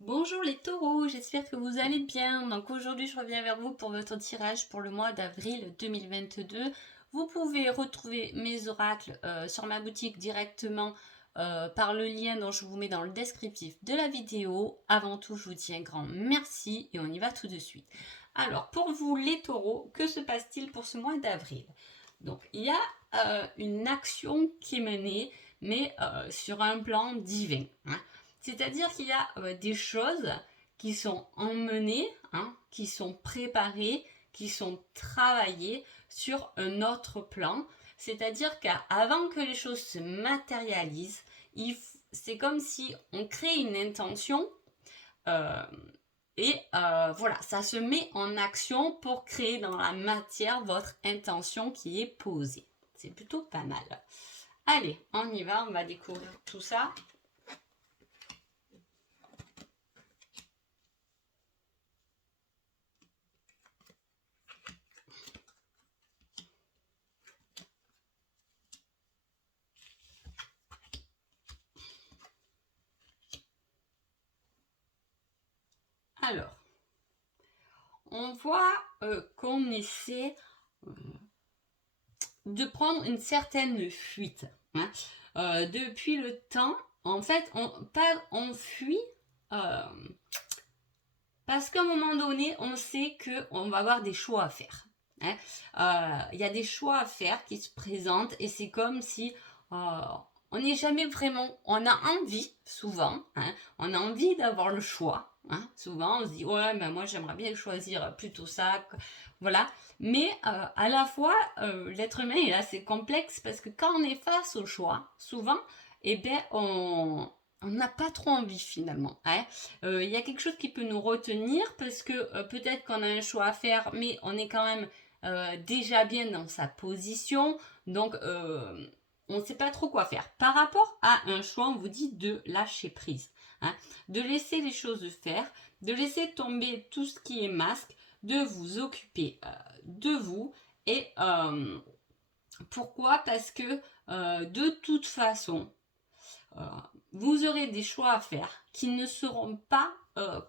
Bonjour les taureaux, j'espère que vous allez bien. Donc aujourd'hui je reviens vers vous pour votre tirage pour le mois d'avril 2022. Vous pouvez retrouver mes oracles sur ma boutique directement par le lien dont je vous mets dans le descriptif de la vidéo. Avant tout, je vous dis un grand merci et on y va tout de suite. Alors pour vous les taureaux, que se passe-t-il pour ce mois d'avril? Donc il y a une action qui est menée, mais sur un plan divin, hein. C'est-à-dire qu'il y a des choses qui sont emmenées, hein, qui sont préparées, qui sont travaillées sur un autre plan. C'est-à-dire qu'avant que les choses se matérialisent, c'est comme si on crée une intention euh, et voilà, ça se met en action pour créer dans la matière votre intention qui est posée. C'est plutôt pas mal. Allez, on y va, on va découvrir tout ça. Alors, on voit qu'on essaie de prendre une certaine fuite, hein. Depuis le temps, en fait, on fuit euh, parce qu'à un moment donné, on sait qu'on va avoir des choix à faire, hein. Il y a des choix à faire qui se présentent et c'est comme si on n'est jamais vraiment... On a envie, souvent, hein, on a envie d'avoir le choix. Hein. Souvent, on se dit, ouais, mais moi, j'aimerais bien choisir plutôt ça. Voilà. Mais à la fois, l'être humain est assez complexe parce que quand on est face au choix, souvent, eh bien, on n'a pas trop envie finalement, hein. Il y a quelque chose qui peut nous retenir parce que peut-être qu'on a un choix à faire, mais on est quand même déjà bien dans sa position. Donc, on ne sait pas trop quoi faire. Par rapport à un choix, on vous dit de lâcher prise, hein, de laisser les choses faire, de laisser tomber tout ce qui est masque, de vous occuper de vous. Et pourquoi? Parce que de toute façon, euh, vous aurez des choix à faire qui ne seront pas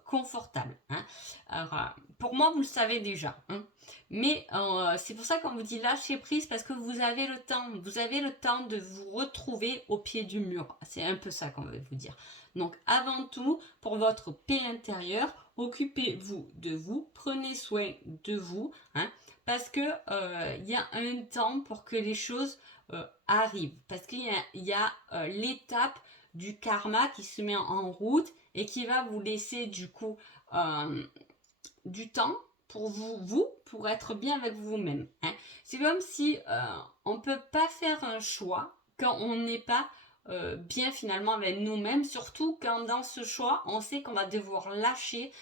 confortables, hein. Alors, pour moi, vous le savez déjà, hein. Mais c'est pour ça qu'on vous dit lâcher prise parce que vous avez le temps. Vous avez le temps de vous retrouver au pied du mur. C'est un peu ça qu'on veut vous dire. Donc, avant tout, pour votre paix intérieure, occupez-vous de vous, prenez soin de vous, hein, parce que y a un temps pour que les choses arrive. Parce qu'il y a l'étape du karma qui se met en route et qui va vous laisser du coup du temps pour pour être bien avec vous-même, hein. C'est comme si on ne peut pas faire un choix quand on n'est pas bien finalement avec nous-mêmes, surtout quand dans ce choix, on sait qu'on va devoir lâcher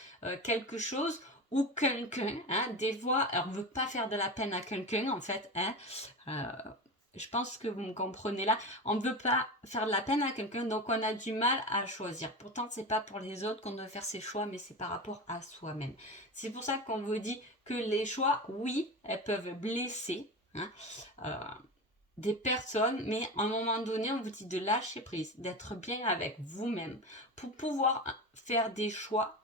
quelque chose ou quelqu'un, hein. Des fois, on ne veut pas faire de la peine à quelqu'un en fait, hein. Euh, je pense que vous me comprenez là. On ne veut pas faire de la peine à quelqu'un, donc on a du mal à choisir. Pourtant, c'est pas pour les autres qu'on doit faire ses choix, mais c'est par rapport à soi-même. C'est pour ça qu'on vous dit que les choix, oui, elles peuvent blesser, hein, euh, des personnes, mais à un moment donné, on vous dit de lâcher prise, d'être bien avec vous-même pour pouvoir faire des choix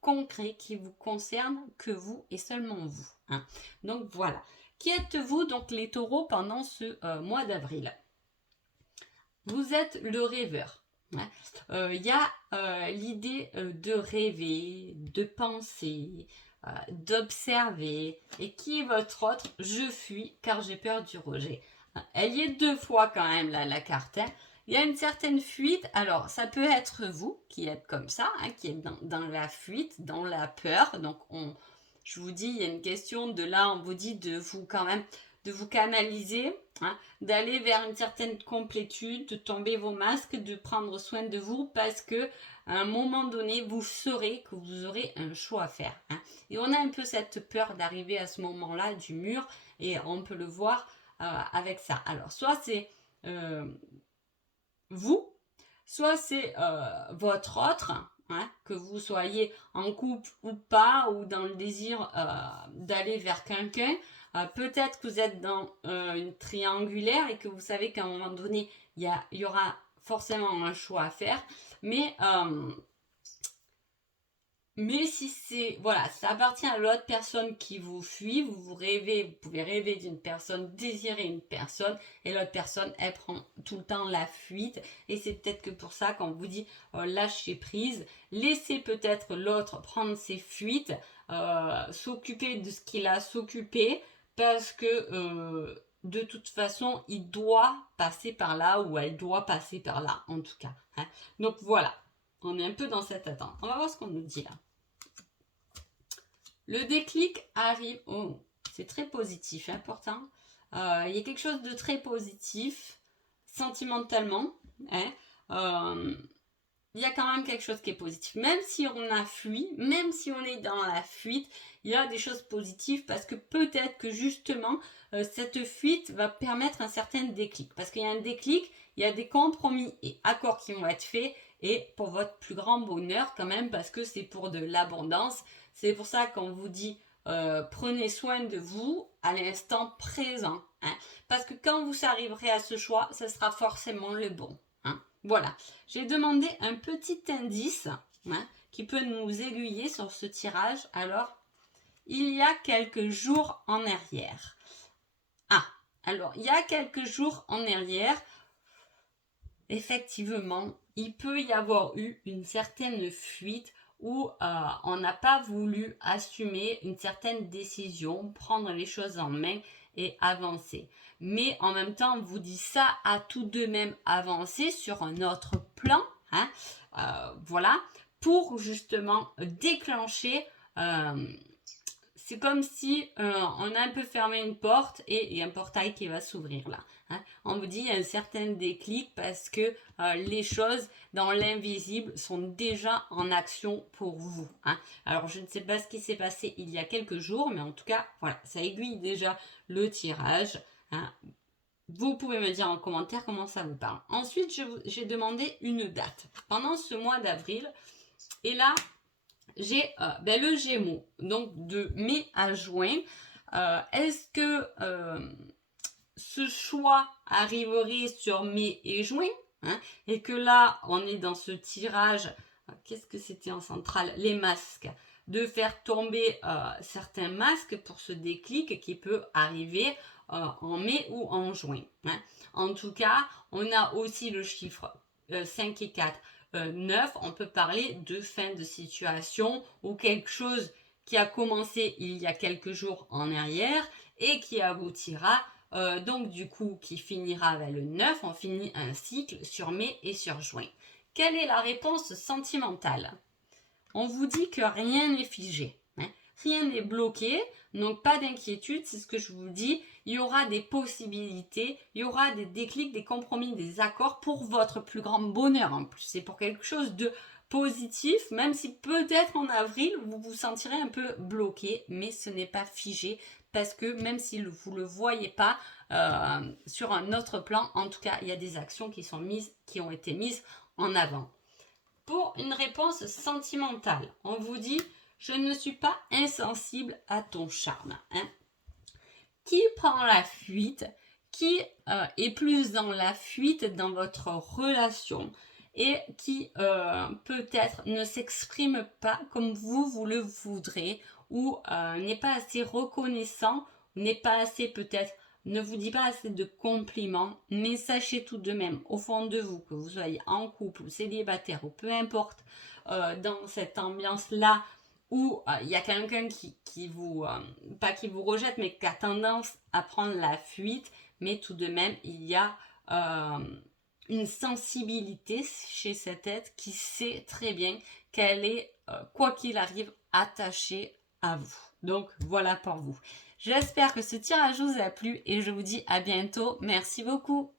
concrets qui vous concernent que vous et seulement vous, hein. Donc voilà. Qui êtes-vous donc les taureaux pendant ce mois d'avril? Vous êtes le rêveur. Il y a l'idée de rêver, de penser, d'observer. Et qui est votre autre? Je fuis car j'ai peur du rejet. Elle y est deux fois quand même là, la carte, hein. Il y a une certaine fuite. Alors, ça peut être vous qui êtes comme ça, hein, qui êtes dans la fuite, dans la peur. Donc, je vous dis, il y a une question de là, on vous dit de vous quand même, de vous canaliser, hein, d'aller vers une certaine complétude, de tomber vos masques, de prendre soin de vous parce que à un moment donné, vous saurez que vous aurez un choix à faire, hein. Et on a un peu cette peur d'arriver à ce moment-là du mur et on peut le voir avec ça. Alors, soit c'est euh, vous, soit c'est votre autre, hein, que vous soyez en couple ou pas, ou dans le désir d'aller vers quelqu'un. Peut-être que vous êtes dans une triangulaire et que vous savez qu'à un moment donné, il y aura forcément un choix à faire. Mais Mais si c'est, voilà, ça appartient à l'autre personne qui vous fuit, vous rêvez, vous pouvez rêver d'une personne, désirer une personne, et l'autre personne, elle prend tout le temps la fuite, et c'est peut-être que pour ça qu'on vous dit lâchez prise, laissez peut-être l'autre prendre ses fuites, s'occuper de ce qu'il a à s'occuper, parce que de toute façon, il doit passer par là, ou elle doit passer par là, en tout cas. Hein. Donc voilà. On est un peu dans cette attente. On va voir ce qu'on nous dit là. Le déclic arrive. Oh, c'est très positif, hein, pourtant. Il y a quelque chose de très positif, sentimentalement. Hein. Il y a quand même quelque chose qui est positif. Même si on a fui, même si on est dans la fuite, il y a des choses positives parce que peut-être que justement, cette fuite va permettre un certain déclic. Parce qu'il y a un déclic, il y a des compromis et accords qui vont être faits et pour votre plus grand bonheur quand même parce que c'est pour de l'abondance. C'est pour ça qu'on vous dit prenez soin de vous à l'instant présent. Hein, parce que quand vous arriverez à ce choix, ce sera forcément le bon. Hein. Voilà, j'ai demandé un petit indice hein, qui peut nous aiguiller sur ce tirage. Alors, il y a quelques jours en arrière. Ah, alors, il y a quelques jours en arrière, effectivement, il peut y avoir eu une certaine fuite où on n'a pas voulu assumer une certaine décision, prendre les choses en main et avancer. Mais en même temps, on vous dit ça à tout de même avancer sur un autre plan, hein, voilà, pour justement déclencher c'est comme si on a un peu fermé une porte et il y a un portail qui va s'ouvrir là. Hein. On vous dit il y a un certain déclic parce que les choses dans l'invisible sont déjà en action pour vous. Hein. Alors je ne sais pas ce qui s'est passé il y a quelques jours, mais en tout cas, voilà, ça aiguille déjà le tirage. Hein. Vous pouvez me dire en commentaire comment ça vous parle. Ensuite, j'ai demandé une date. Pendant ce mois d'avril, et là, j'ai le Gémeaux, donc de mai à juin. Est-ce que ce choix arriverait sur mai et juin hein, et que là, on est dans ce tirage, qu'est-ce que c'était en centrale? Les masques. De faire tomber certains masques pour ce déclic qui peut arriver en mai ou en juin. Hein. En tout cas, on a aussi le chiffre 5 et 4. 9, on peut parler de fin de situation ou quelque chose qui a commencé il y a quelques jours en arrière et qui aboutira, donc du coup qui finira vers le 9, on finit un cycle sur mai et sur juin. Quelle est la réponse sentimentale? On vous dit que rien n'est figé. Hein. Rien n'est bloqué, donc pas d'inquiétude, c'est ce que je vous dis. Il y aura des possibilités, il y aura des déclics, des compromis, des accords pour votre plus grand bonheur en plus. C'est pour quelque chose de positif, même si peut-être en avril, vous vous sentirez un peu bloqué, mais ce n'est pas figé parce que même si vous ne le voyez pas sur un autre plan, en tout cas, il y a des actions qui ont été mises en avant. Pour une réponse sentimentale, on vous dit « Je ne suis pas insensible à ton charme hein. ». Qui prend la fuite? Qui est plus dans la fuite dans votre relation et qui peut-être ne s'exprime pas comme vous le voudrez ou n'est pas assez reconnaissant, n'est pas assez peut-être ne vous dit pas assez de compliments, mais sachez tout de même au fond de vous, que vous soyez en couple ou célibataire ou peu importe, dans cette ambiance-là où il y a quelqu'un qui vous, pas qui vous rejette, mais qui a tendance à prendre la fuite, mais tout de même, il y a une sensibilité chez cet être qui sait très bien qu'elle est, quoi qu'il arrive, attachée à vous. Donc, voilà pour vous. J'espère que ce tirage vous a plu et je vous dis à bientôt. Merci beaucoup.